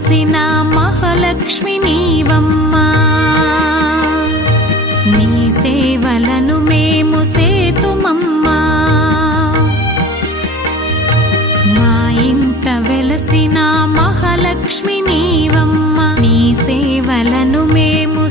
వెలసిన మహాలక్ష్మి నీవమ్మా, నీ సేవలను మేము సేతుమమ్మా. మా ఇంట వెలసిన మహాలక్ష్మి నీవమ్మా, నీ సేవలను మేము